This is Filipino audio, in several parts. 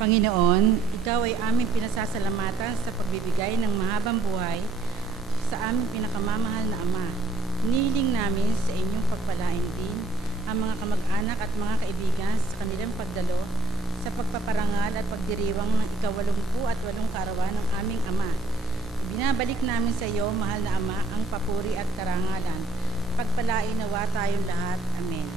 Panginoon, Ikaw ay aming pinasasalamatan sa pagbibigay ng mahabang buhay sa aming pinakamamahal na Ama. Hinihiling namin sa inyong pagpalain din ang mga kamag-anak at mga kaibigan sa kanilang pagdalo sa pagpaparangal at pagdiriwang ng ika-88 kaarawan ng aming Ama. Binabalik namin sa iyo, mahal na Ama, ang papuri at karangalan. Pagpalain nawa tayong lahat. Amen.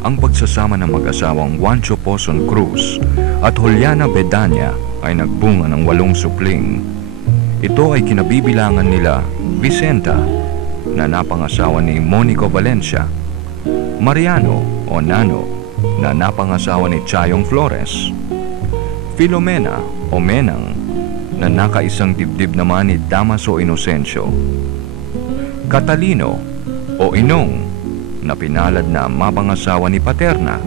Ang pagsasama ng mag-asawang Juancho Pozon Cruz at Juliana Bedanya ay nagbunga ng 8 supling. Ito ay kinabibilangan nila Vicenta, na napangasawa ni Monico Valencia, Mariano o Nano, na napangasawa ni Chayong Flores, Filomena o Menang, na nakaisang dibdib naman ni Damaso Inocencio, Catalino o Inong, na pinalad na mapangasawa ni Paterna,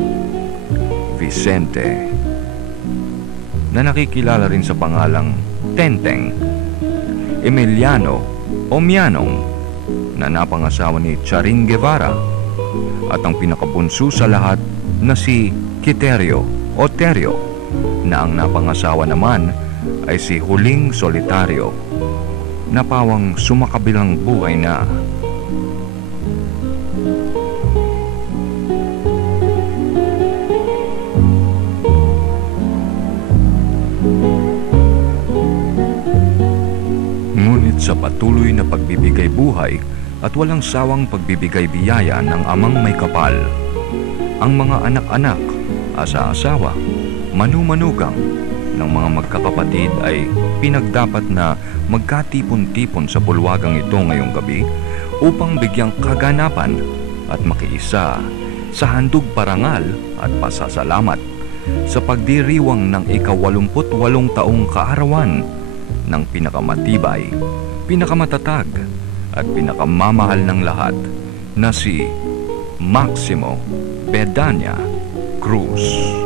Vicente, na nakikilala rin sa pangalang Tenteng, Emiliano o Mianong, na napangasawa ni Charing Guevara, at ang pinakabunso sa lahat na si Quiterio o Terio, na ang napangasawa naman ay si Huling Solitario, na pawang sumakabilang buhay na. Sa patuloy na pagbibigay buhay at walang sawang pagbibigay biyaya ng amang may kapal, ang mga anak-anak, asa-asawa, manumanugang ng mga magkakapatid ay pinagdapat na magkatipon-tipon sa bulwagang ito ngayong gabi upang bigyang kaganapan at makiisa sa handog parangal at pasasalamat sa pagdiriwang ng ika-88 taong kaarawan ng pinakamatibay, pinakamatatag at pinakamamahal ng lahat na si Maximo Bedanya Cruz.